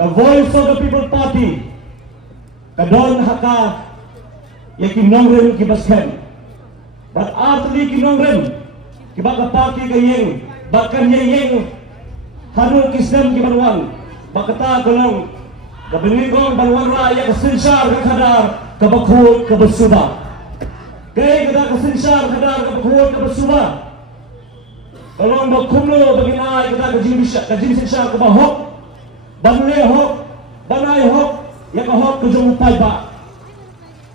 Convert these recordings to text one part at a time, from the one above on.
the Voice of the People Party, kadon haka yakin nongrem kibasken, but artli kinongrem kibaka party kayeng, bahkan yeng harul kisem kibanwan, bakata kolong kabinigong banwan raya kasinsar kadar kabakut kabasuba, kay kada kasinsar kadar kabakut kabasuba. Kalau berkumlo baginay kita kajim sinsya kabahok, banle hok, banay hok, yakahok kajong upay ba.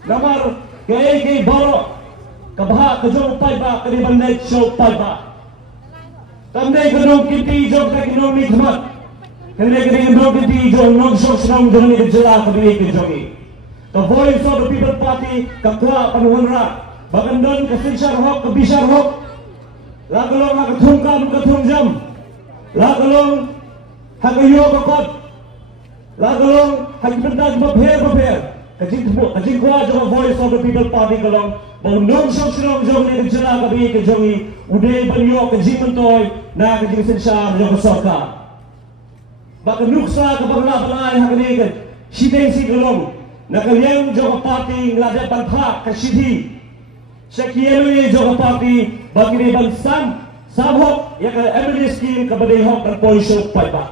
Namar kay baro, kabaha kajong upay ba, kadi banday show upay ba. Tamday kanong kinti jog na kinomik mat, kanday kanong kinti jog nong show sinong joni kajala kabili kajongi. The Voice of the People Party kakwa panuwanra, bagandon kasinsya hok, kabisar hok, lagalong hakathungkam kathungjam, lagalong hakayo kakot, lagalong hakipentag mapher kajing kwa jong Voice of the People Party kalong bangdong sinong jong ni kajala kabi kajongi uday banyo kajing mentoy na kajing sinsya jong kasorka bakanuksa kabangla hakani sideng si kalong nakalyang jong party ngladep banthak kasidhi Sekian juga parti bagi ni bangsa sabhok ya ke MLA scheme ke badai hok dan polisok paiba.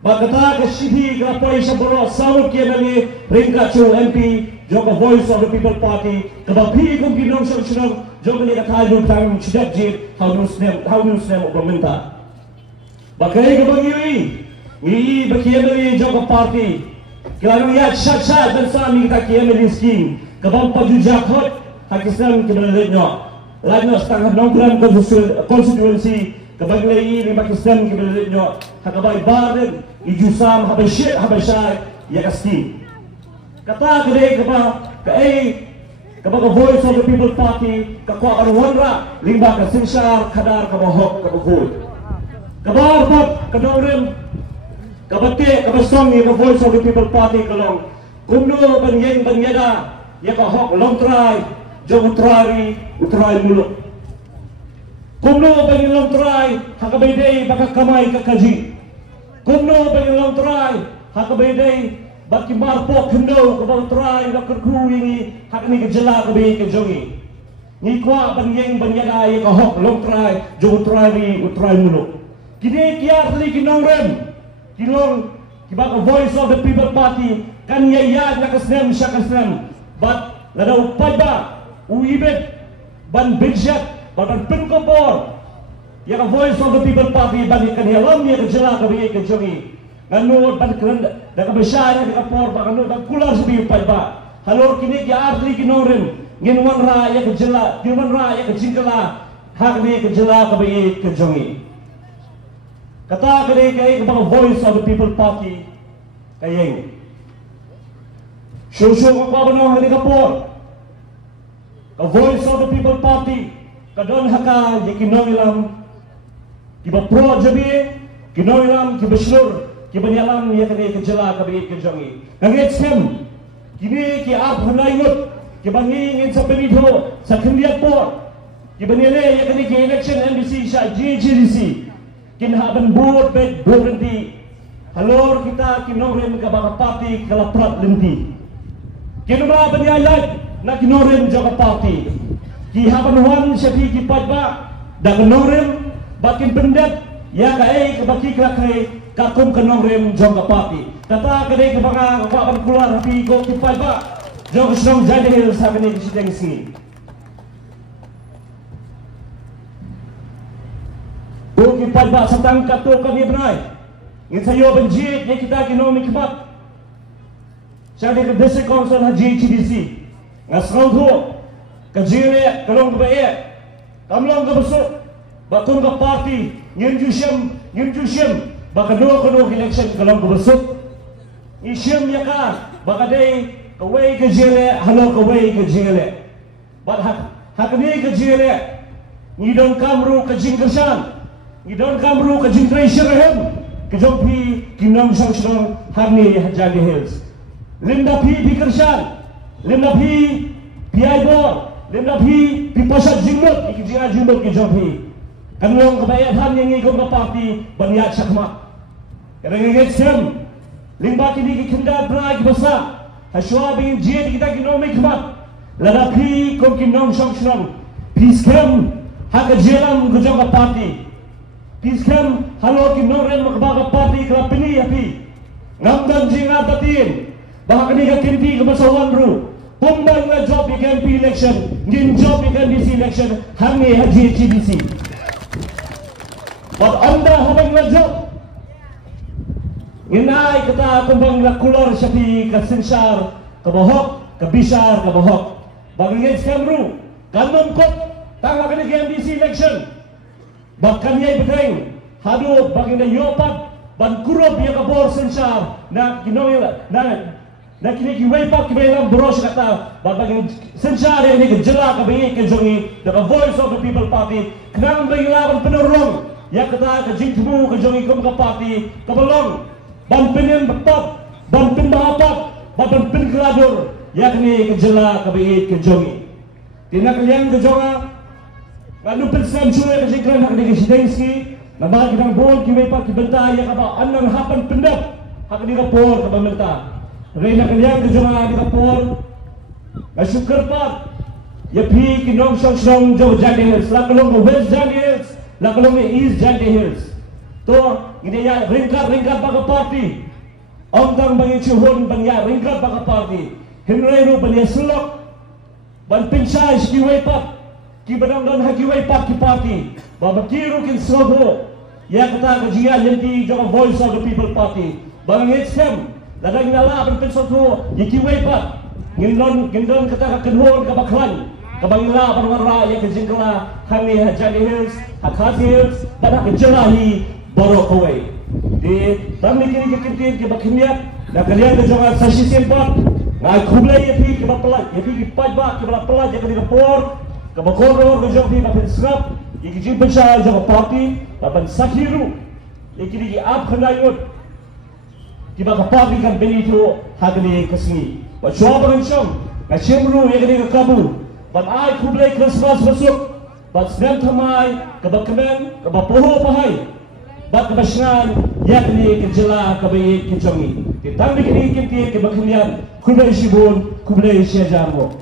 Bagata ke sidhi ke polisok bolo sabhok ke MLA ringkat chu MP juga Voice of the People Party ke bapi kum kinong senang juga ni kata ju tang sidak jit how news nem pemerintah. Bagai ke bagi bagi MLA juga parti kalau ya syak dan sami kita ke MLA scheme ke bampa ju jakhot Pakistan keberadaan lainnya setengah nongkran konstituensi kebagai ini Pakistan keberadaan hakabai badan ijusam habasyai ya kasti kata kedai kebaga Voice of the People Party kakwa arwanra limba kasinsar kadar kabahok kabahul kabar kadorem kabate kabasong ni Voice of the People Party kalong kumno banyada ya kahok long try jom utrai muluk. Kumno bagi long try hakabedei baka kamay kakaji. Kumno bagi long try hakabedei baki marpok hendo kabang try bakerku ini hakni kejela kabe kejongi. Ni kwa banyeng banyada kahok long try jom utrai muluk. Kini kiar li kinongrem kilong kibaka Voice of the People Party kan yaya nakasnem syakasnem but lada upay ba uibet ban bijak ban penkopor ya ka Voice of the People Party bagi kan helam ya kejela kabe kejongi nganu ban keren da ka besar ya ka por ba nganu ban kular sebi upay ba halor kini ya arli kinorem nginwan ra ya kejela diwan ra ya kejingkala hak ni kejela kabe kejongi kata kene kay ka Voice of the People Party kayeng Shushu ko pa no hani kapor ka Voice of the People Party kadon haka yakinong kiba pro jabi kinong kibaslur kibanyalam yakani kejela kabi kejongi ngit sem kini ki ap hanayut kibangi ngin sa penidho sa kendiat por kibanyale yakani ki election NBC sa GGDC kinhaban board bed berhenti halor kita kinong ka baka party kalaprat lenti kinuma banyayat na kinorem jaga party ki habanwan syati ki padba da kinorem bakin pendet ya kae ke baki kai kakum kinorem jaga party kata kade ke baka kapan keluar tapi ko ki padba jaga strong jadi hil sabene sideng sini ko ki padba satang kato kami brai ngin sayo benjit ya kita kinomik mat syade ke district council ha GHDC ngasraudo kajire kalong bae kamlong kabusok bakun ka party nyunjusyem baka no election kalong kabusok isyem yaka baka day kaway kajire halo kaway kajire but hakani kajire ngidon kamru kajing kersan ngidon kamru kajing treasure kajompi kinong sang harni hajali hills linda pi kersan Lemna pi piaibor, lemna pi pasat jimut, ikijira jimut ke jopi. Kanong kebayatan yang ikut ke parti baniat sakma. Kerana sem limba kini kinda brai basa haswa bingin jid kita kinong may kmat ladapi kom kinong shong piskem haka jelam gujong ka party piskem halo kinong ren makbaga party krapini api ngamdan jinga batin bahak ni ka kinti ka masawan ru pumbang na job ikan MP election ngin job ikan DC election hangi haji GBC but anda habang na job Inay kata kumbang lakulor siya pi kasensar kabahok kabisar kabahok bagay skamru kanon kot tangga kini KMDC election bahkan yay beteng hadu bagay na yopat ban kurob ya kabor sensar na kinoy na kini kiway pa kibay lang boros kata bagay sensar ya ni kejela kabay kejongi the voice of the people party kenang bagay laban penurong ya kata kejingmu kejongi kum ka party kabalong ban pinin betot, ban pin bahapat, ban pin keladur, yakni kejela kabait kejongi. Tina kalian kejonga, ngadu pensam cure kesikran hak di Sidenski, nabah kita bol kiway pa kibenta ya kaba anang hapan pendap hak di kapor kabamenta. Reina kalian kejonga di kapor, ngasukar pat, ya pi kinong song jo Jandi Hills, lakalong West Jandi Hills, lakalong East Jandi Hills. To ini ya ringkat baga party ondang bangi chuhon bangya ringkat baga party hinreru bani selok ban pinsai skiway pat ki badang don hakiway pat ki party baba kiru kin sobo ya kata kajia yanti jo voice of the people party bang hsm ladang nala ban pinsoto yikiway pat ngindon kata kenhon kabaklan kabangila panwara ya kejingkla hangi Jandi Hills Hakati Hills pada kejelahi borok away di tamni kini kikintin ke bakimiyat na kalian ke jangan sasi sempat ngai kublai yapi ke bapelat yapi ke pajba ke bapelat ya kini kapor ke bakoro ke jopi bapin srap iki jin pensal jangan party bapan sakiru iki di ap khandayut ki baka party kan benito hagli kasni wa shobar insham ka shimru ya kini kabu ban ai kublai Christmas masuk ban snap thamai ke bakmen ke bapoho pahai bak basnan yakni kejela kabayit kejongi ditang dikini kinti ke bakhiyan kublai shibun kublai shejamo